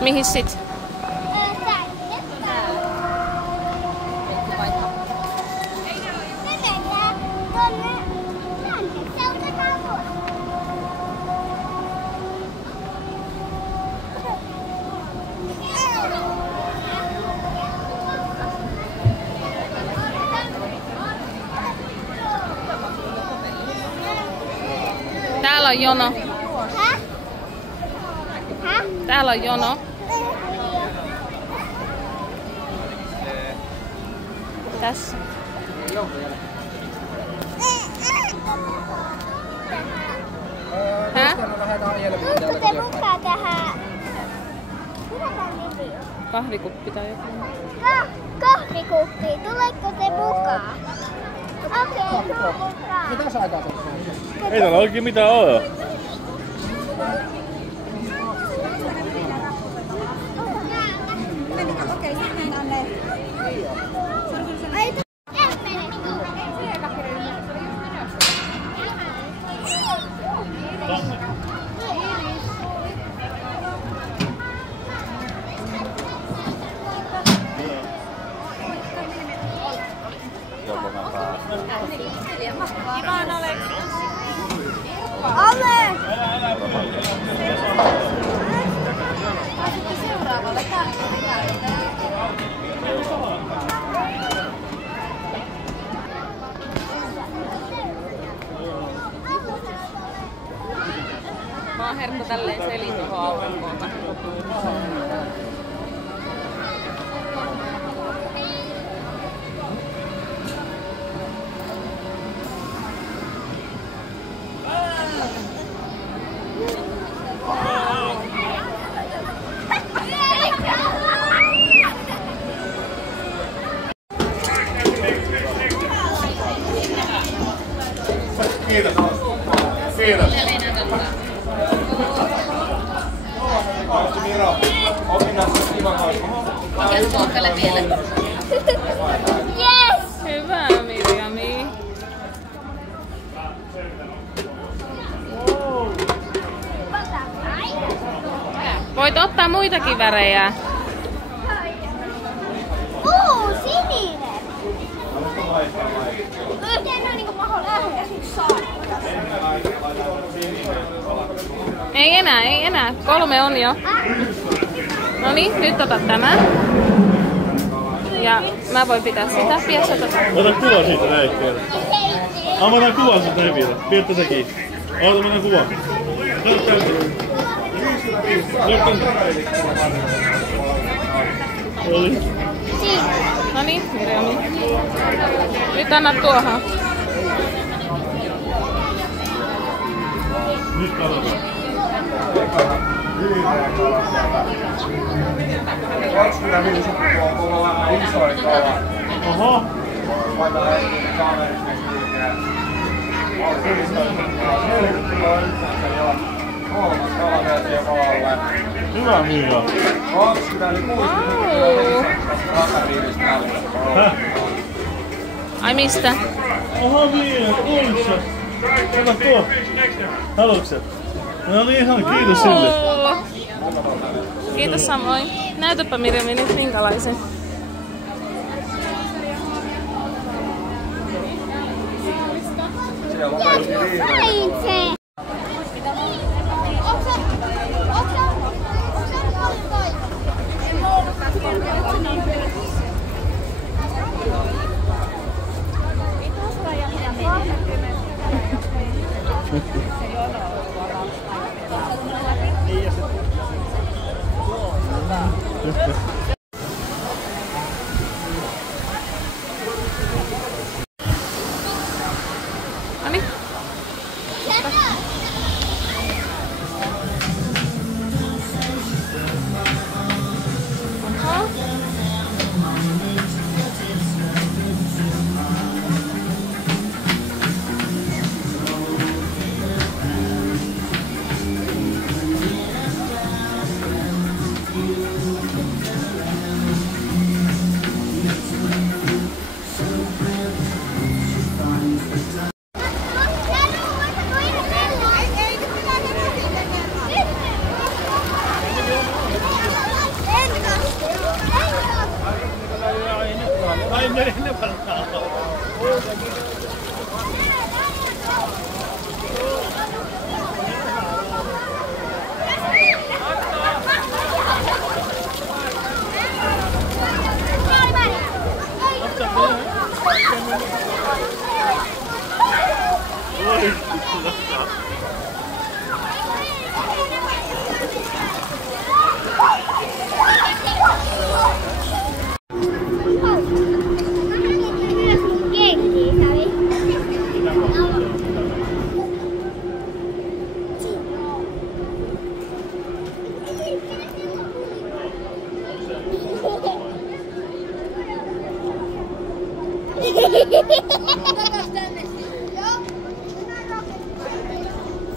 Mihin sit? Täällä on jono. Täällä on jono. Tässä. Hä? Tuletko te mukaan tähän? Kahvikuppi tai joku. Kahvikuppi, tuleeko te mukaan? Okei, tuu mukaan. Mitäs aikaa tuossa? Ei täällä oikein mitään ole. Okei, sitten mennään ne. Ale! Mä oon herkku tälleen selin tuohon aurinkoon. Kiitos. Kiitos. Miro, opinnaissa kiva kasvu. Mikäs tuokkele vielä? Yes! Hyvä, Mirjami. Voit ottaa muitakin värejä. Sininen! Miten on niinku paho lähteä saada? Ei enää. 3 on jo. Noniin, nyt ota tämä. Ja mä voin pitää sitä. Pies oteta. Ota kuva siitä näikkeellä. Mä otan kuvan siitä vielä. Piirtä sekin. Ota minä kuvan. Oli. Noniin, Mirjami. Nyt anna tuohon. Nyt katsotaan. 25 sukupuolella vähän isoin kala. Oho. Vaikka ei kaverista kylkää. On 15 kala. 40 kiloa yhteensä jo. 3. kalaversio kalalle. Hyvä Miira. 26 kiloa rataviivistä Häh? Ai mistä? Oho Miira, kuulitko sä? Ota tuo. Haluatko sä? No niin ihan, kiitos sille. Kiitos samoin. Näytäpä Mirjami nyt minkälaisen. Sain sen! Noniin. Oho.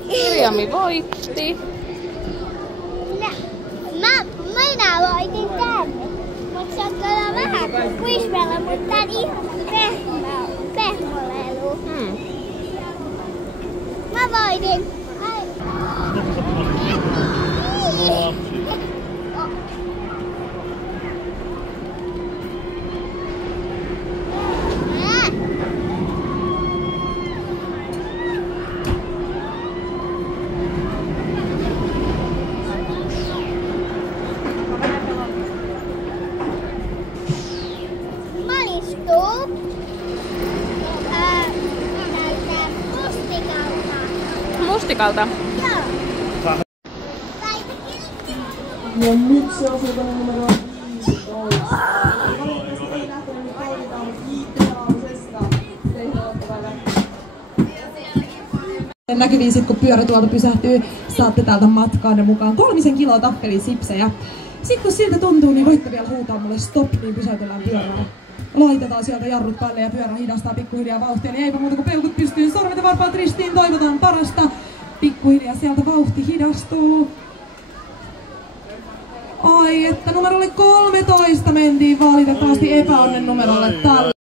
Mirjami voitti. Minä voitin tänne. Mutta se on kyllä vähän kuin Quizbella, mutta tän ihan pehmolelu. Mä voitin. Mustikalta. Joo. Ja nyt se osuuta numero 15. Valitettavasti ei lähtenyt toimitaan kiittolausesta. Näkyviin sit kun pyörä tuolta pysähtyy, saatte täältä matkaanne mukaan 3 kiloa tahvelisipsejä. Sitten kun siltä tuntuu, niin voitte vielä huutaa mulle stop, niin pysäytellään pyörää. Laitetaan sieltä jarrut päälle ja pyörä hidastaa pikkuhiljaa vauhtia. Eli eipä muuta kuin peukut pystyyn, sormet ja varpaat ristiin, toivotaan parasta. Pikkuhiljaa sieltä vauhti hidastuu. Ai että numerolle 13 mentiin valitettavasti epäonnen numerolle tällä.